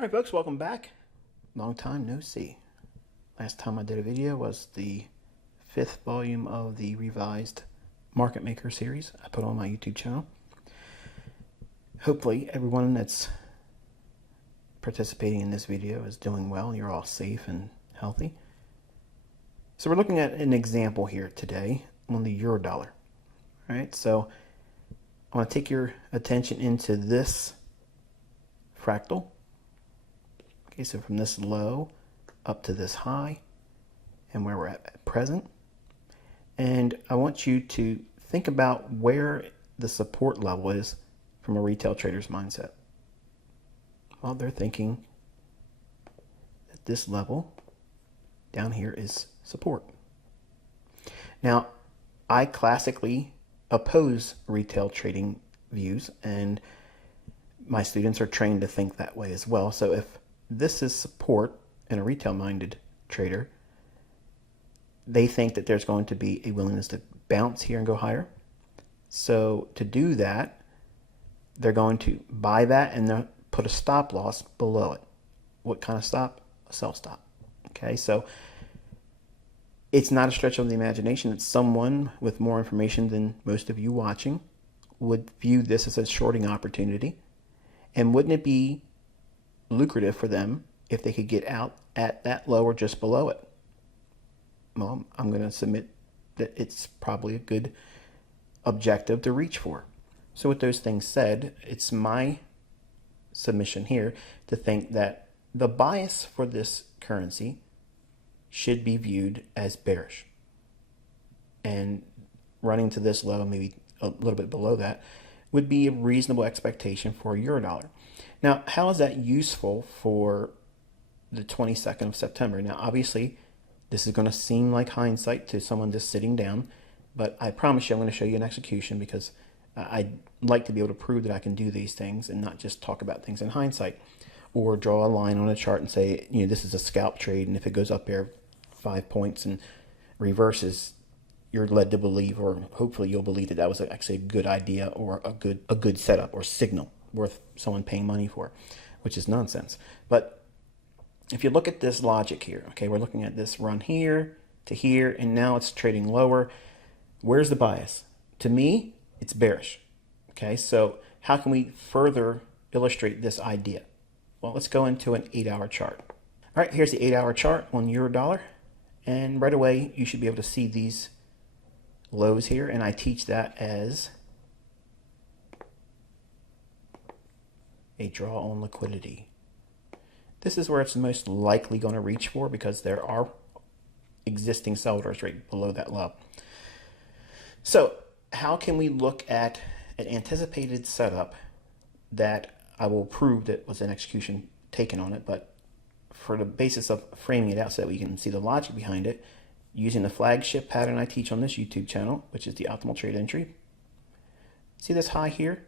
All right, folks, welcome back. Long time no see. Last time I did a video was the 5th volume of the revised Market Maker series I put on my YouTube channel. Hopefully everyone that's participating in this video is doing well. You're all safe and healthy. So we're looking at an example here today on the euro dollar. All right, so I want to take your attention into this fractal. Okay, so from this low up to this high and where we're at present. And I want you to think about where the support level is from a retail trader's mindset. Well, they're thinking that this level down here is support. Now, I classically oppose retail trading views, and my students are trained to think that way as well. So if this is support in a retail-minded trader, they think that there's going to be a willingness to bounce here and go higher. So to do that, they're going to buy that and they'll put a stop loss below it. What kind of stop? A sell stop. Okay, so it's not a stretch of the imagination that someone with more information than most of you watching would view this as a shorting opportunity. And wouldn't it be lucrative for them if they could get out at that low or just below it? Well, I'm going to submit that it's probably a good objective to reach for. So with those things said, it's my submission here to think that the bias for this currency should be viewed as bearish. And running to this low, maybe a little bit below that, would be a reasonable expectation for euro dollar. Now, how is that useful for the 22nd of September? Now, obviously, this is going to seem like hindsight to someone just sitting down, but I promise you I'm going to show you an execution because I'd like to be able to prove that I can do these things and not just talk about things in hindsight or draw a line on a chart and say, you know, this is a scalp trade, and if it goes up there 5 points and reverses, you're led to believe, or hopefully you'll believe, that that was actually a good idea or a good setup or signal worth someone paying money for, which is nonsense. But if you look at this logic here, okay, we're looking at this run here to here, and now it's trading lower. Where's the bias? To me, it's bearish. Okay, so how can we further illustrate this idea? Well, let's go into an 8-hour chart. All right, here's the 8-hour chart on euro dollar, and right away you should be able to see these lows here, and I teach that as a draw on liquidity. This is where it's most likely going to reach for because there are existing sellers right below that low. So how can we look at an anticipated setup that I will prove that was an execution taken on it, but for the basis of framing it out so that we can see the logic behind it, using the flagship pattern I teach on this YouTube channel, which is the optimal trade entry. See this high here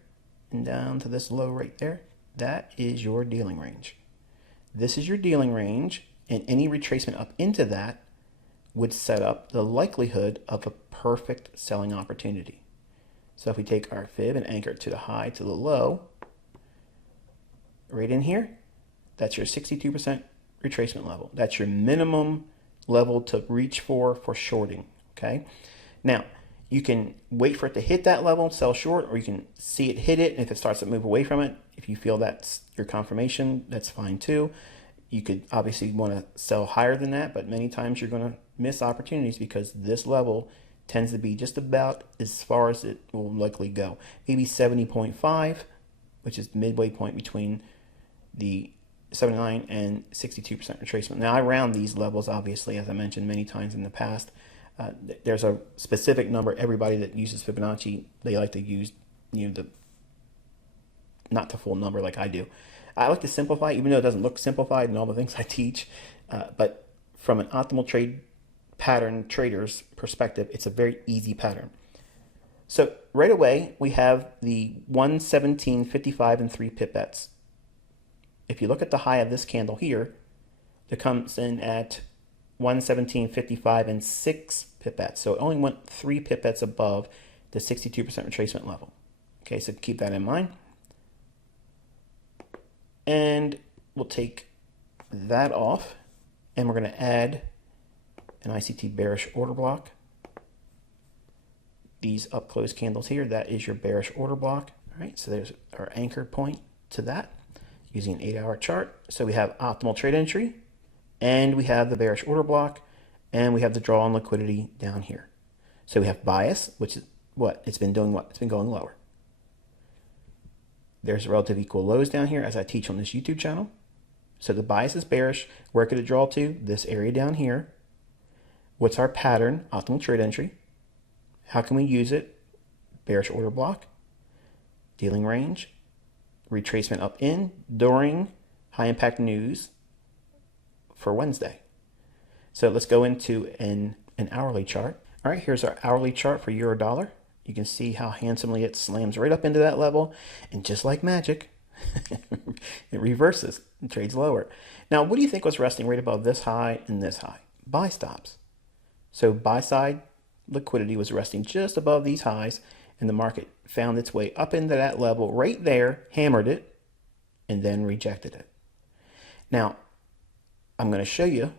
and down to this low right there? That is your dealing range. This is your dealing range, and any retracement up into that would set up the likelihood of a perfect selling opportunity. So if we take our fib and anchor it to the high to the low, right in here, that's your 62% retracement level. That's your minimum level to reach for shorting, okay? Now, you can wait for it to hit that level, sell short, or you can see it hit it, and if it starts to move away from it, if you feel that's your confirmation, that's fine too. You could obviously want to sell higher than that, but many times you're going to miss opportunities because this level tends to be just about as far as it will likely go. Maybe 70.5, which is the midway point between the 79 and 62% retracement. Now, I round these levels, obviously, as I mentioned many times in the past. There's a specific number. Everybody that uses Fibonacci, they like to use, you know, not the full number like I do. I like to simplify, even though it doesn't look simplified in all the things I teach. But from an optimal trade pattern trader's perspective, it's a very easy pattern. So right away, we have the 117.55 and 3 pipettes. If you look at the high of this candle here, it comes in at 117.55 and 6 pipettes. So it only went 3 pipettes above the 62% retracement level. Okay, so keep that in mind. And we'll take that off and we're going to add an ICT bearish order block. These up close candles here, that is your bearish order block. All right, so there's our anchor point to that using an 8-hour chart. So we have optimal trade entry, and we have the bearish order block, and we have the draw on liquidity down here. So we have bias, which is what? It's been doing what? It's been going lower. There's relative equal lows down here as I teach on this YouTube channel. So the bias is bearish. Where could it draw to? This area down here. What's our pattern? Optimal trade entry. How can we use it? Bearish order block, dealing range, retracement up in during high impact news for Wednesday. So let's go into an hourly chart. All right, here's our hourly chart for euro dollar. You can see how handsomely it slams right up into that level, and just like magic, it reverses and trades lower. Now, what do you think was resting right above this high and this high? Buy stops. So buy side liquidity was resting just above these highs, and the market found its way up into that level right there, hammered it, and then rejected it. Now, I'm going to show you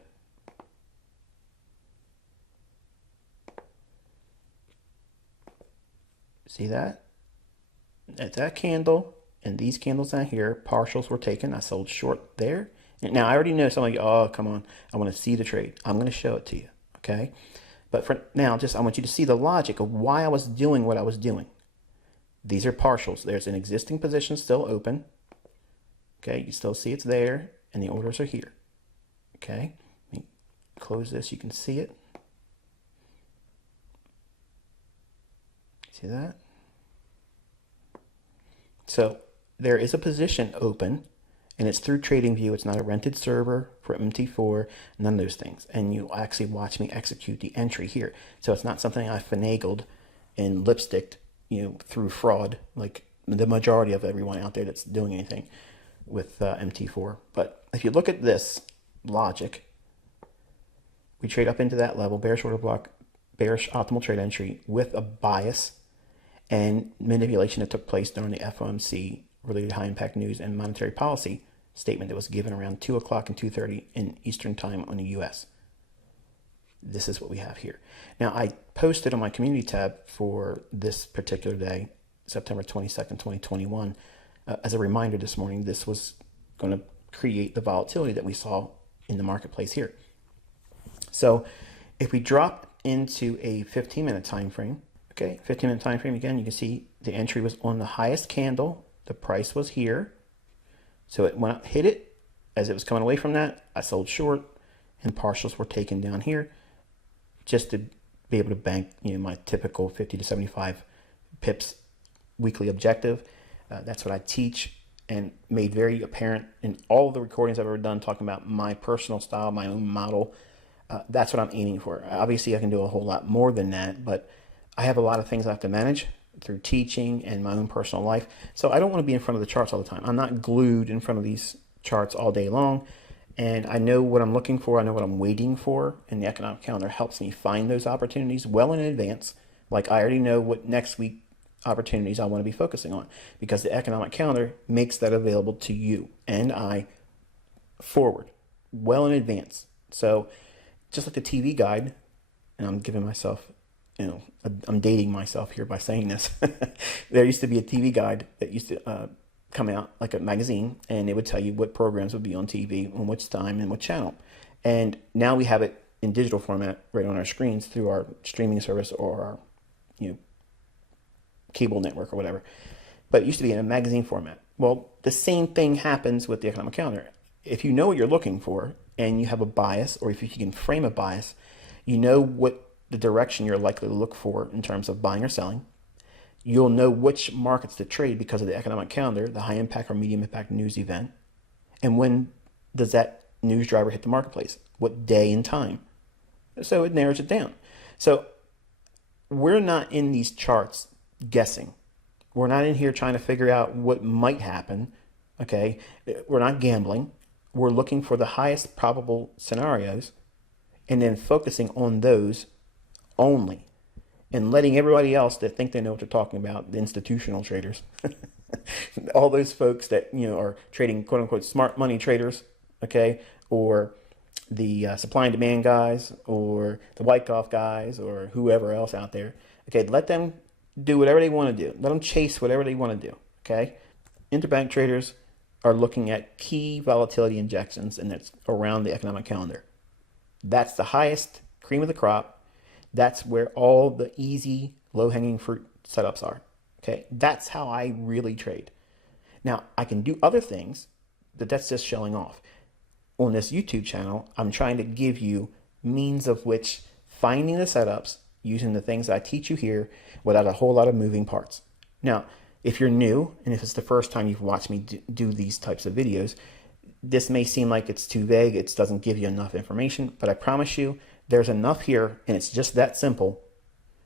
see that? At that candle and these candles down here, partials were taken. I sold short there. Now, I already know some of you, oh, come on, I want to see the trade. I'm going to show it to you, okay? But for now, I want you to see the logic of why I was doing what I was doing. These are partials. There's an existing position still open. Okay, you still see it's there, and the orders are here. Okay, let me close this. You can see it. See that? So there is a position open, and it's through TradingView. It's not a rented server for MT4, none of those things. And you actually watch me execute the entry here. So it's not something I finagled and lipsticked, through fraud, like the majority of everyone out there that's doing anything with MT4. But if you look at this logic, we trade up into that level, bearish order block, bearish optimal trade entry with a bias and manipulation that took place during the FOMC related high impact news and monetary policy statement that was given around 2 o'clock and 2:30 in Eastern time on the US. This is what we have here. Now, I posted on my community tab for this particular day, September 22nd, 2021, as a reminder this morning, this was going to create the volatility that we saw in the marketplace here. So if we drop into a 15-minute time frame, okay, 15-minute time frame, again, you can see the entry was on the highest candle. The price was here. So it went up, hit it. As it was coming away from that, I sold short, and partials were taken down here just to be able to bank, my typical 50 to 75 pips weekly objective. That's what I teach and made very apparent in all of the recordings I've ever done talking about my personal style, my own model. That's what I'm aiming for. Obviously, I can do a whole lot more than that, but I have a lot of things I have to manage through teaching and my own personal life. So I don't want to be in front of the charts all the time. I'm not glued in front of these charts all day long. And I know what I'm looking for. I know what I'm waiting for. And the economic calendar helps me find those opportunities well in advance. Like I already know what next week opportunities I want to be focusing on because the economic calendar makes that available to you and I forward well in advance. So just like the TV guide, and I'm giving myself, I'm dating myself here by saying this. There used to be a TV guide that used to come out like a magazine, and it would tell you what programs would be on TV, on which time and what channel. And now we have it in digital format right on our screens through our streaming service or our, cable network or whatever. But it used to be in a magazine format. Well, the same thing happens with the economic calendar. If you know what you're looking for and you have a bias, or if you can frame a bias, you know what the direction you're likely to look for in terms of buying or selling. You'll know which markets to trade because of the economic calendar, the high impact or medium impact news event. And when does that news driver hit the marketplace? What day and time? So it narrows it down. So we're not in these charts guessing. We're not in here trying to figure out what might happen. Okay. We're not gambling. We're looking for the highest probable scenarios and then focusing on those only. And letting everybody else that think they know what they're talking about, the institutional traders, All those folks that, are trading quote unquote smart money traders, okay, or the supply and demand guys, or the Wyckoff guys, or whoever else out there. Okay, let them do whatever they want to do. Let them chase whatever they want to do. Okay, interbank traders are looking at key volatility injections, and that's around the economic calendar. That's the highest cream of the crop. That's where all the easy, low-hanging fruit setups are. Okay, that's how I really trade. Now, I can do other things, but that's just showing off. On this YouTube channel, I'm trying to give you means of which finding the setups using the things I teach you here without a whole lot of moving parts. Now, if you're new, and if it's the first time you've watched me do these types of videos, this may seem like it's too vague, it doesn't give you enough information, but I promise you there's enough here, and it's just that simple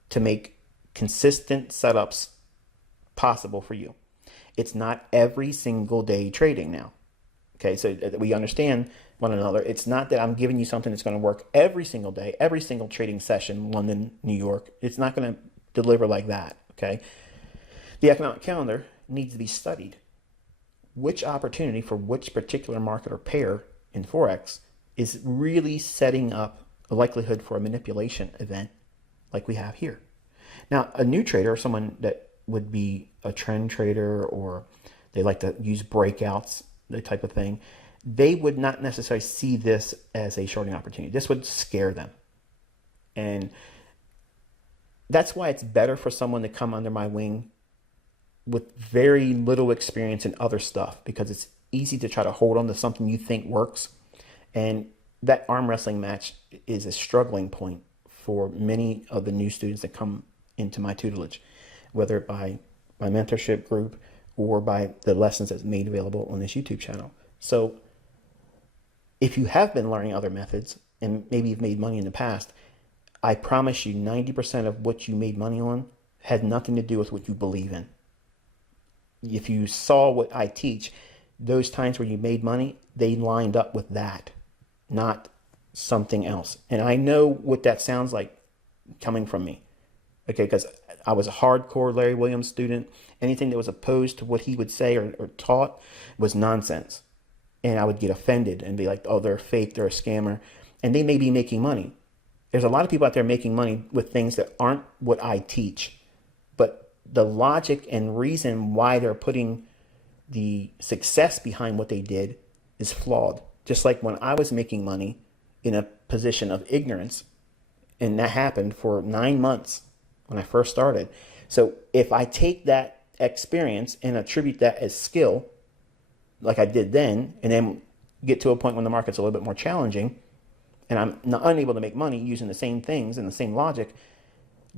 to make consistent setups possible for you. It's not every single day trading now. Okay, so that we understand one another. It's not that I'm giving you something that's going to work every single day, every single trading session, London, New York. It's not going to deliver like that, okay? The economic calendar needs to be studied. Which opportunity for which particular market or pair in Forex is really setting up a likelihood for a manipulation event like we have here. Now, a new trader, someone that would be a trend trader, or they like to use breakouts, the type of thing, they would not necessarily see this as a shorting opportunity. This would scare them. And that's why it's better for someone to come under my wing with very little experience in other stuff, because it's easy to try to hold on to something you think works. And that arm wrestling match is a struggling point for many of the new students that come into my tutelage, whether by my mentorship group or by the lessons that's made available on this YouTube channel. So if you have been learning other methods and maybe you've made money in the past, I promise you 90% of what you made money on had nothing to do with what you believe in. If you saw what I teach, those times where you made money, they lined up with that, not something else. And I know what that sounds like coming from me. Okay, because I was a hardcore Larry Williams student. Anything that was opposed to what he would say or taught was nonsense. And I would get offended and be like, oh, they're fake, they're a scammer. And they may be making money. There's a lot of people out there making money with things that aren't what I teach. But the logic and reason why they're putting the success behind what they did is flawed. Just like when I was making money in a position of ignorance, and that happened for 9 months when I first started. So if I take that experience and attribute that as skill, like I did then, and then get to a point when the market's a little bit more challenging, and I'm unable to make money using the same things and the same logic,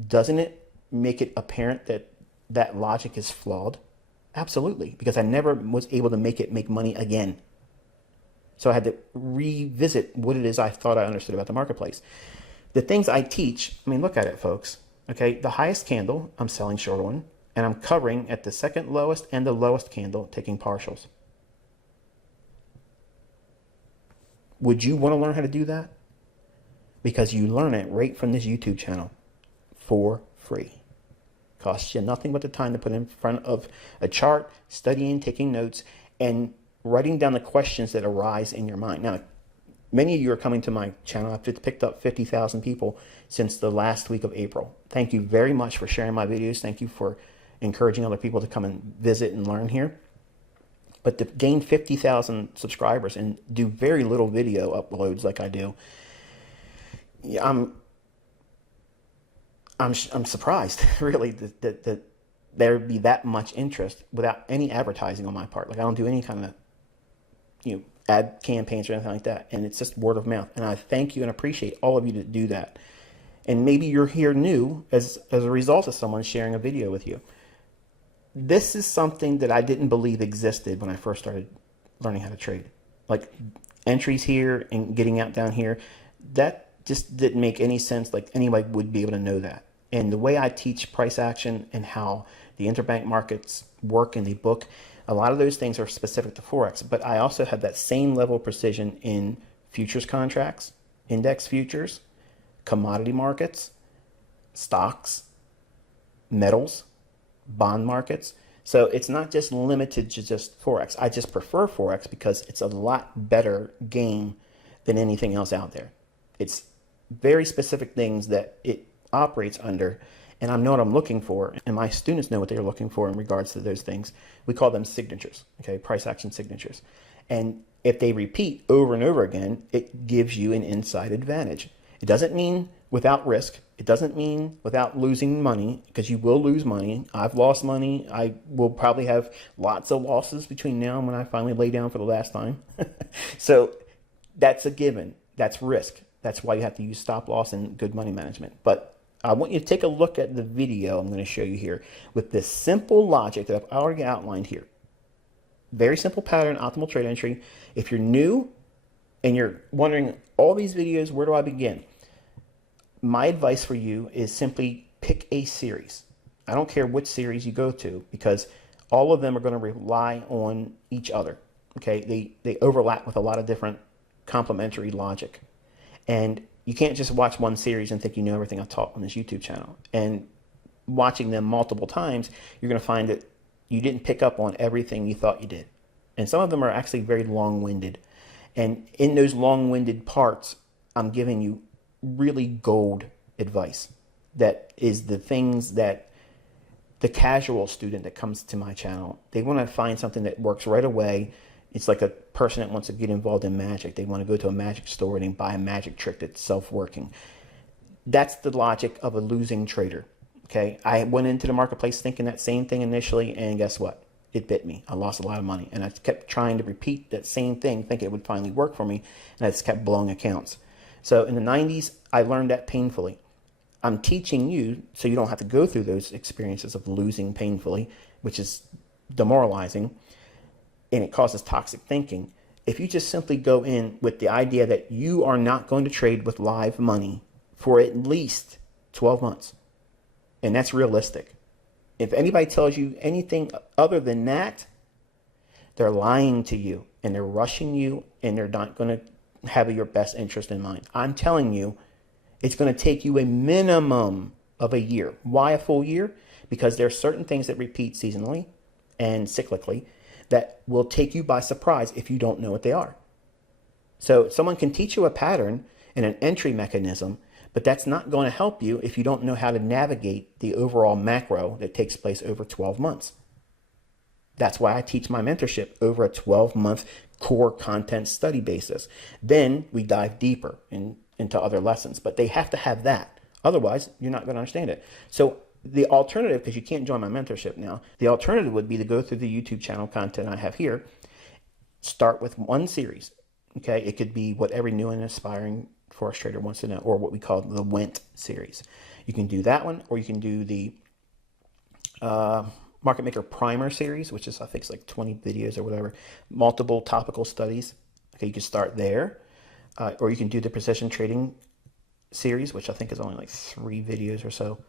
doesn't it make it apparent that that logic is flawed? Absolutely, because I never was able to make money again. So I had to revisit what it is I thought I understood about the marketplace. The things I teach, I mean, look at it, folks. Okay, the highest candle, I'm selling short on, and I'm covering at the second lowest and the lowest candle, taking partials. Would you want to learn how to do that? Because you learn it right from this YouTube channel for free. Costs you nothing but the time to put in front of a chart, studying, taking notes, and writing down the questions that arise in your mind. Now, many of you are coming to my channel. I've picked up 50,000 people since the last week of April. Thank you very much for sharing my videos. Thank you for encouraging other people to come and visit and learn here. But to gain 50,000 subscribers and do very little video uploads like I do, I'm surprised, really, that there would be that much interest without any advertising on my part. Like, I don't do any kind of ad campaigns or anything like that, and it's just word of mouth. And I thank you and appreciate all of you that do that. And maybe you're here new as a result of someone sharing a video with you. This is something that I didn't believe existed when I first started learning how to trade. Like entries here and getting out down here, that just didn't make any sense. Like anybody would be able to know that. And the way I teach price action and how the interbank markets work in the book, a lot of those things are specific to Forex, but I also have that same level of precision in futures contracts, index futures, commodity markets, stocks, metals, bond markets. So it's not just limited to just Forex. I just prefer Forex because it's a lot better game than anything else out there. It's very specific things that it operates under, and I know what I'm looking for, and my students know what they're looking for in regards to those things. We call them signatures, okay, price action signatures. And if they repeat over and over again, it gives you an inside advantage. It doesn't mean without risk. It doesn't mean without losing money, because you will lose money. I've lost money. I will probably have lots of losses between now and when I finally lay down for the last time. So that's a given. That's risk. That's why you have to use stop loss and good money management. But I want you to take a look at the video I'm going to show you here with this simple logic that I've already outlined here. Very simple pattern, optimal trade entry. If you're new and you're wondering, all these videos, where do I begin? My advice for you is simply pick a series. I don't care which series you go to, because all of them are going to rely on each other. Okay, they overlap with a lot of different complementary logic. And you can't just watch one series and think you know everything I've taught on this YouTube channel. And watching them multiple times, you're going to find that you didn't pick up on everything you thought you did. And some of them are actually very long-winded. And in those long-winded parts, I'm giving you really gold advice. That is the things that the casual student that comes to my channel, they want to find something that works right away. It's like a person that wants to get involved in magic. They want to go to a magic store and buy a magic trick that's self-working. That's the logic of a losing trader. Okay, I went into the marketplace thinking that same thing initially, and guess what? It bit me. I lost a lot of money, and I kept trying to repeat that same thing, thinking it would finally work for me, and I just kept blowing accounts. So in the 90s, I learned that painfully. I'm teaching you so you don't have to go through those experiences of losing painfully, which is demoralizing, and it causes toxic thinking. If you just simply go in with the idea that you are not going to trade with live money for at least 12 months, and that's realistic. If anybody tells you anything other than that, they're lying to you, and they're rushing you, and they're not going to have your best interest in mind. I'm telling you, it's going to take you a minimum of a year. Why a full year? Because there are certain things that repeat seasonally and cyclically that will take you by surprise if you don't know what they are. So someone can teach you a pattern and an entry mechanism, but that's not going to help you if you don't know how to navigate the overall macro that takes place over 12 months. That's why I teach my mentorship over a 12-month core content study basis. Then we dive deeper into other lessons, but they have to have that. Otherwise, you're not going to understand it. So the alternative, because you can't join my mentorship now, the alternative would be to go through the YouTube channel content I have here. Start with one series. Okay, it could be what every new and aspiring Forex trader wants to know, or what we call the WENT series. You can do that one, or you can do the Market Maker Primer series, which is, I think it's like 20 videos or whatever, multiple topical studies. Okay, you can start there, or you can do the Precision Trading series, which I think is only like 3 videos or so,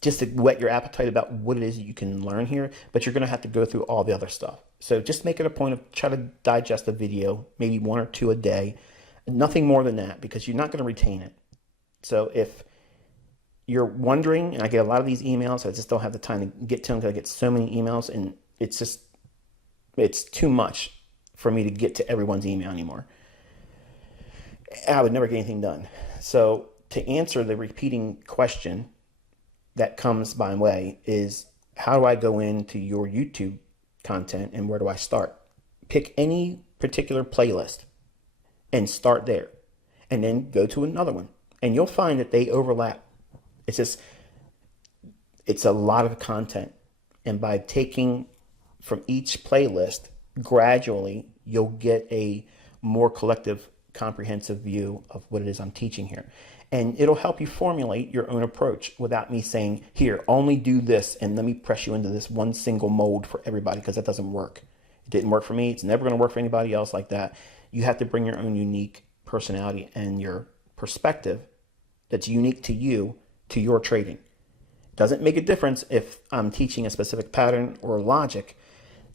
just to whet your appetite about what it is that you can learn here. But you're going to have to go through all the other stuff. So just make it a point of try to digest a video, maybe 1 or 2 a day. Nothing more than that, because you're not going to retain it. So if you're wondering, and I get a lot of these emails, I just don't have the time to get to them because I get so many emails, and it's too much for me to get to everyone's email anymore. I would never get anything done. So to answer the repeating question that comes by way is, how do I go into your YouTube content and where do I start? Pick any particular playlist and start there, and then go to another one, and you'll find that they overlap. It's a lot of content, and by taking from each playlist gradually, you'll get a more collective, comprehensive view of what it is I'm teaching here, and it'll help you formulate your own approach without me saying, here, only do this and let me press you into this one single mold for everybody, because that doesn't work. It didn't work for me. It's never going to work for anybody else like that. You have to bring your own unique personality and your perspective that's unique to you to your trading. Doesn't make a difference if I'm teaching a specific pattern or logic.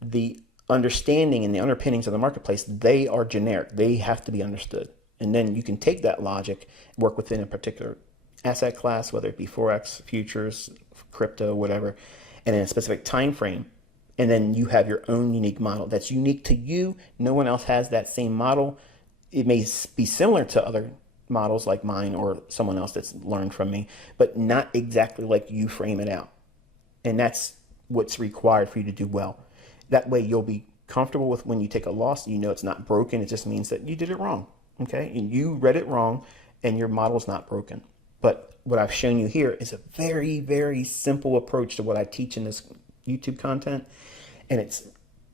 The understanding and the underpinnings of the marketplace, they are generic. They have to be understood. And then you can take that logic, work within a particular asset class, whether it be Forex, futures, crypto, whatever, and in a specific time frame, and then you have your own unique model that's unique to you. No one else has that same model. It may be similar to other models like mine or someone else that's learned from me, but not exactly like you frame it out. And that's what's required for you to do well. That way you'll be comfortable with when you take a loss, you know it's not broken. It just means that you did it wrong. Okay. And you read it wrong and your model's not broken. But what I've shown you here is a very, very simple approach to what I teach in this YouTube content. And it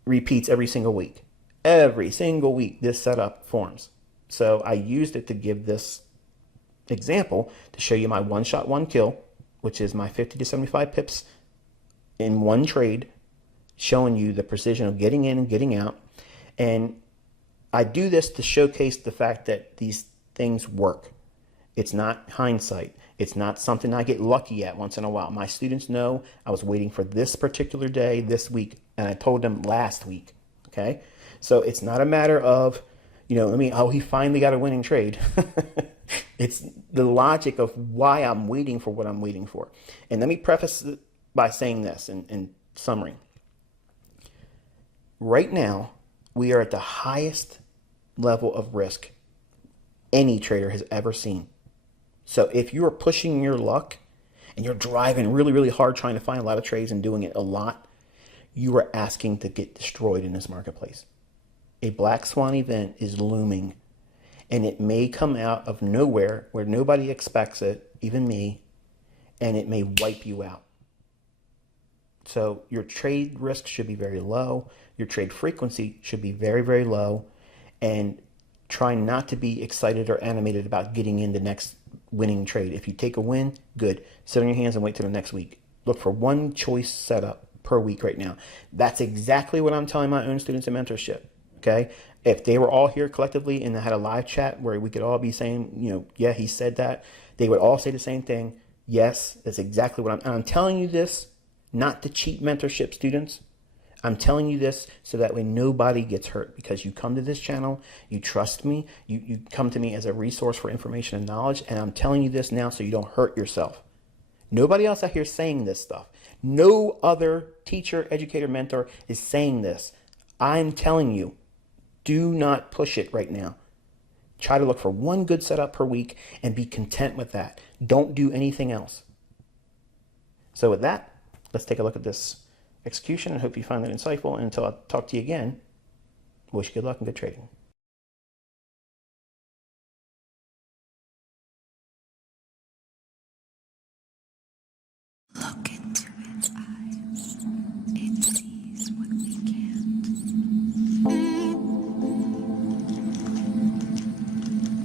repeats every single week. Every single week, this setup forms. So I used it to give this example to show you my one shot, one kill, which is my 50 to 75 pips in one trade, showing you the precision of getting in and getting out. And I do this to showcase the fact that these things work. It's not hindsight. It's not something I get lucky at once in a while. My students know I was waiting for this particular day, this week, and I told them last week, okay? So it's not a matter of, oh, he finally got a winning trade. It's the logic of why I'm waiting for what I'm waiting for. And let me preface it by saying this in summary. Right now, we are at the highest level of risk any trader has ever seen. So if you are pushing your luck and you're driving really, really hard trying to find a lot of trades and doing it a lot, you are asking to get destroyed in this marketplace. A black swan event is looming, and it may come out of nowhere where nobody expects it, even me, and it may wipe you out. So your trade risk should be very low. Your trade frequency should be very, very low, and try not to be excited or animated about getting in the next winning trade. If you take a win, good. Sit on your hands and wait till the next week. Look for one choice setup per week right now. That's exactly what I'm telling my own students in mentorship. Okay. If they were all here collectively and I had a live chat where we could all be saying, yeah, he said that, they would all say the same thing. Yes, that's exactly what I'm telling you this, not to cheat mentorship students. I'm telling you this so that way nobody gets hurt, because you come to this channel, you trust me, you come to me as a resource for information and knowledge, and I'm telling you this now so you don't hurt yourself. Nobody else out here is saying this stuff. No other teacher, educator, mentor is saying this. I'm telling you, do not push it right now. Try to look for one good setup per week and be content with that. Don't do anything else. So with that, let's take a look at this execution and hope you find that insightful. And until I talk to you again, wish you good luck and good trading. Look into its eyes. It sees what we can't.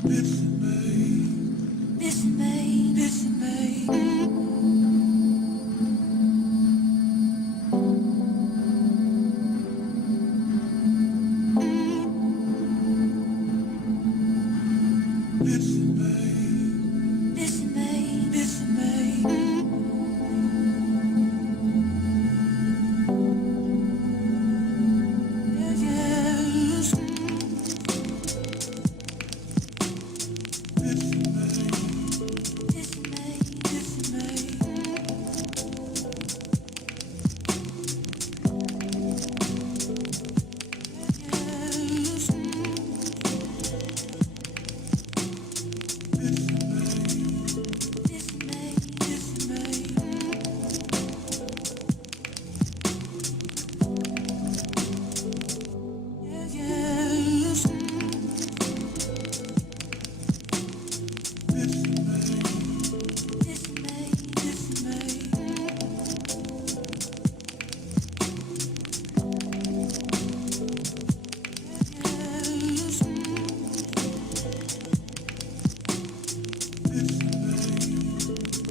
Listen, babe. Listen, babe. Listen, babe. Listen, babe. Listen, babe. Listen, babe. Yes. Listen, babe. Listen, babe. Listen, babe. Yes. Listen, babe. Listen, babe. Yes. Listen, babe. Listen, babe. Listen, babe. Yes.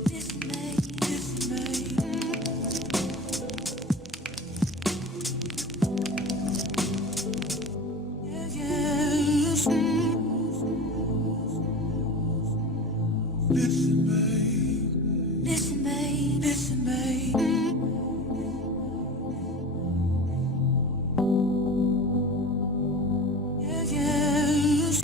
Listen, babe. Listen, babe. Yes. Listen, babe. Listen, babe. Listen, babe. Yes.